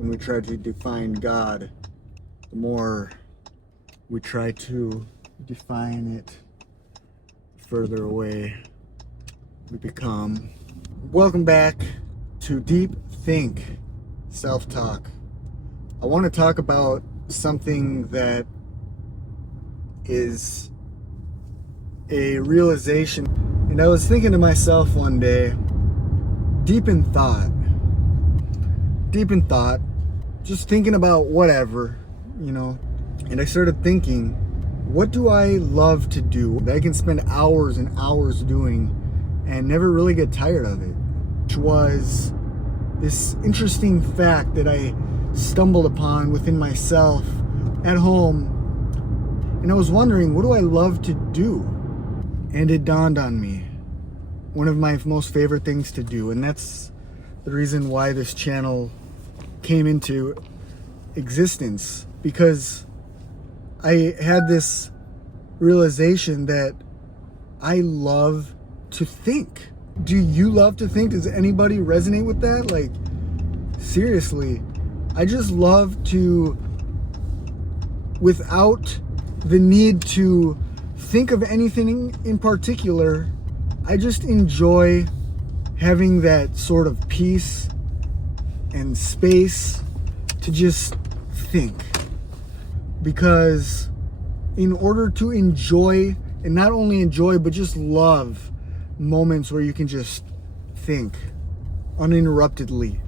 when we try to define God, the more we try to define it, further away we become. Welcome back to Deep Think Self-Talk. I want to talk about something that is a realization. And I was thinking to myself one day, deep in thought, just thinking about whatever, and I started thinking, what do I love to do that I can spend hours and hours doing and never really get tired of it? Which was this interesting fact that I stumbled upon within myself at home. And I was wondering, what do I love to do? And it dawned on me, one of my most favorite things to do, and that's the reason why this channel came into existence, because I had this realization that I love to think. Do you love to think? Does anybody resonate with that? Like, seriously, I just love to, without the need to think of anything in particular, I just enjoy having that sort of peace and space to just think. Because in order to enjoy, and not only enjoy, but just love moments where you can just think uninterruptedly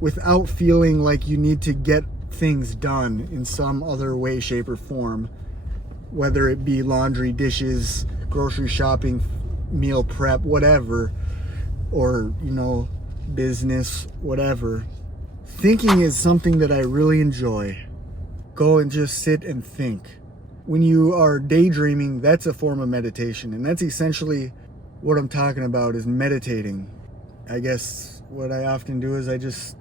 without feeling like you need to get things done in some other way, shape, or form, whether it be laundry, dishes, grocery shopping, meal prep, whatever, or business, whatever. Thinking is something that I really enjoy. Go and just sit and think. When you are daydreaming, that's a form of meditation, and that's essentially what I'm talking about, is meditating. I guess what I often do is I just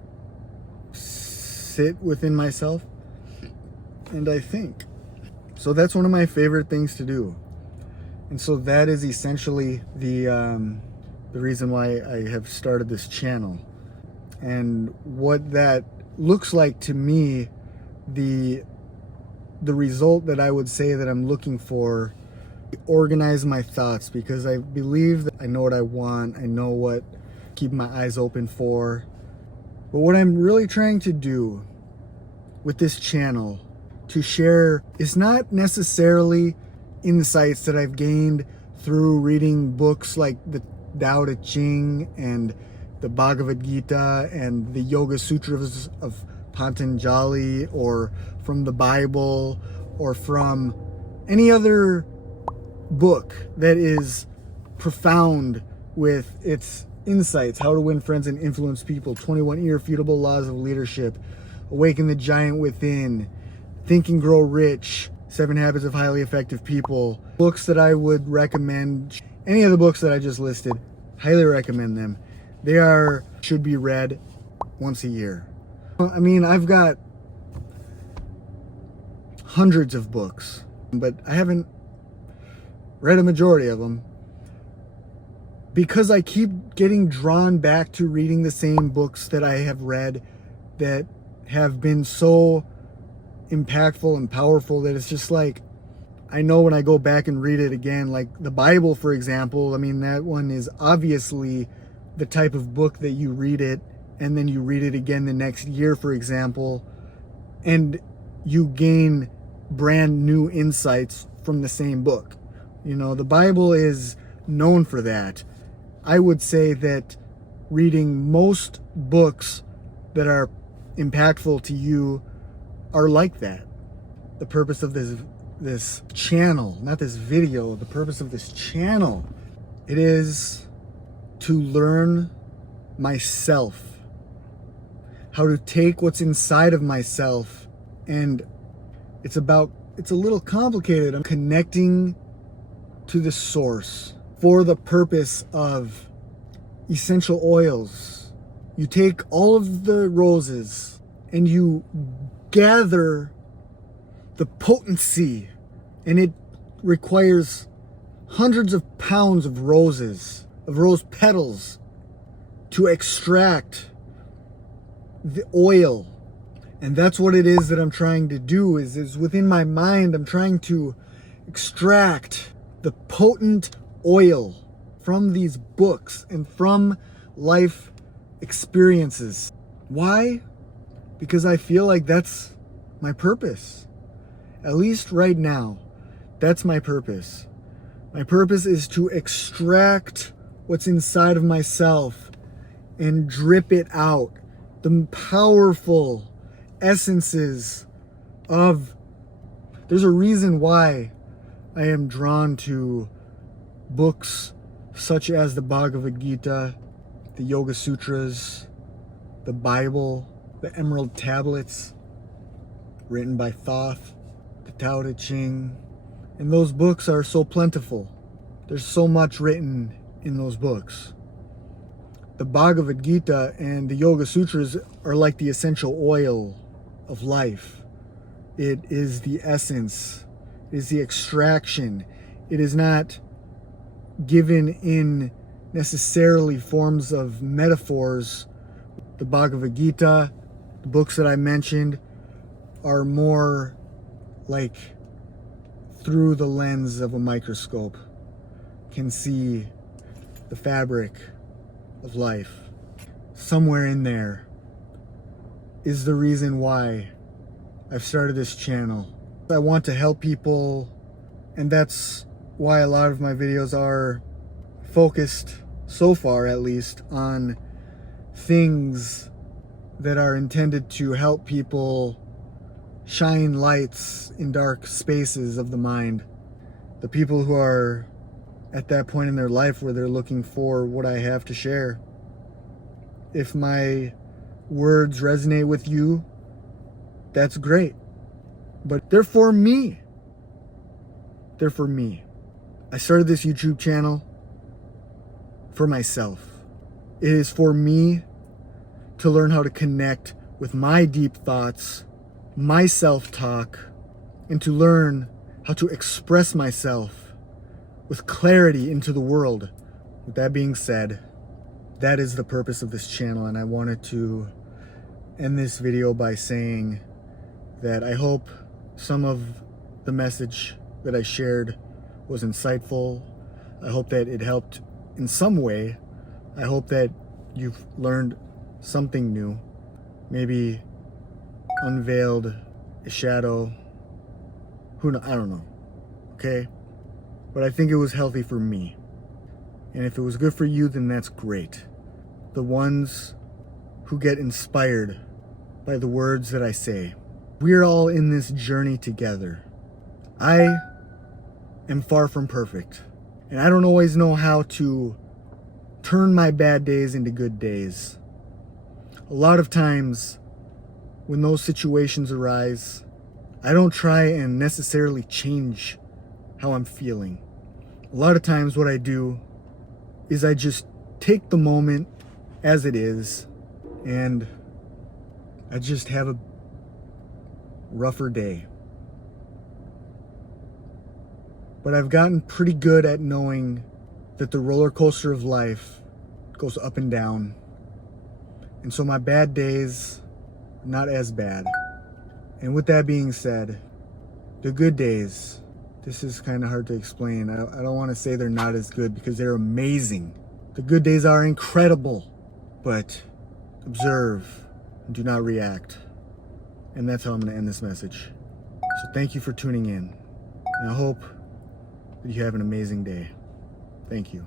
sit within myself and I think. So that's one of my favorite things to do. And so that is essentially the reason why I have started this channel. And what that looks like to me, the result that I would say that I'm looking for, organize my thoughts, because I believe that I know what I want, I know what to keep my eyes open for. But what I'm really trying to do with this channel to share is not necessarily insights that I've gained through reading books like the Tao Te Ching and the Bhagavad Gita and the Yoga Sutras of Patanjali, or from the Bible, or from any other book that is profound with its insights. How to Win Friends and Influence People, 21 Irrefutable Laws of Leadership, Awaken the Giant Within, Think and Grow Rich, 7 Habits of Highly Effective People. Books that I would recommend, any of the books that I just listed, highly recommend them. They should be read once a year. I mean, I've got hundreds of books, but I haven't read a majority of them because I keep getting drawn back to reading the same books that I have read that have been so impactful and powerful that it's just like, I know when I go back and read it again, like the Bible, for example, I mean, that one is obviously the type of book that you read it and then you read it again the next year, for example, and you gain brand new insights from the same book. The Bible is known for that. I would say that reading most books that are impactful to you are like that. The purpose of this channel, not this video, the purpose of this channel, it is to learn myself, how to take what's inside of myself, and it's a little complicated. I'm connecting to the source for the purpose of essential oils. You take all of the roses and you gather the potency, and it requires hundreds of pounds of roses, of rose petals, to extract the oil And that's what it is that I'm trying to do, is within my mind, I'm trying to extract the potent oil from these books and from life experiences. Why? Because I feel like that's my purpose. At least right now, that's my purpose. My purpose is to extract what's inside of myself and drip it out. The powerful essences of... There's a reason why I am drawn to books such as the Bhagavad Gita, the Yoga Sutras, the Bible, the Emerald Tablets, written by Thoth, the Tao Te Ching. And those books are so plentiful. There's so much written in those books. The Bhagavad Gita and the Yoga Sutras are like the essential oil of life. It is the essence. It is the extraction. It is not given in necessarily forms of metaphors. The Bhagavad Gita, the books that I mentioned, are more like through the lens of a microscope, can see the fabric of life. Somewhere in there is the reason why I've started this channel. I want to help people, and that's why a lot of my videos are focused, so far at least, on things that are intended to help people shine lights in dark spaces of the mind. The people who are at that point in their life where they're looking for what I have to share. If my words resonate with you, that's great. But they're for me. They're for me. I started this YouTube channel for myself. It is for me to learn how to connect with my deep thoughts, my self-talk, and to learn how to express myself with clarity into the world. With that being said, that is the purpose of this channel, and I wanted to end this video by saying that I hope some of the message that I shared was insightful. I hope that it helped in some way. I hope that you've learned something new, maybe unveiled a shadow. Who knows? I don't know. Okay? But I think it was healthy for me. And if it was good for you, then that's great. The ones who get inspired by the words that I say. We're all in this journey together. I am far from perfect. And I don't always know how to turn my bad days into good days. A lot of times when those situations arise, I don't try and necessarily change how I'm feeling. A lot of times what I do is I just take the moment as it is, and I just have a rougher day. But I've gotten pretty good at knowing that the roller coaster of life goes up and down. And so my bad days are not as bad. And with that being said, the good days, this is kind of hard to explain. I don't want to say they're not as good, because they're amazing. The good days are incredible, but observe and do not react. And that's how I'm going to end this message. So thank you for tuning in. And I hope that you have an amazing day. Thank you.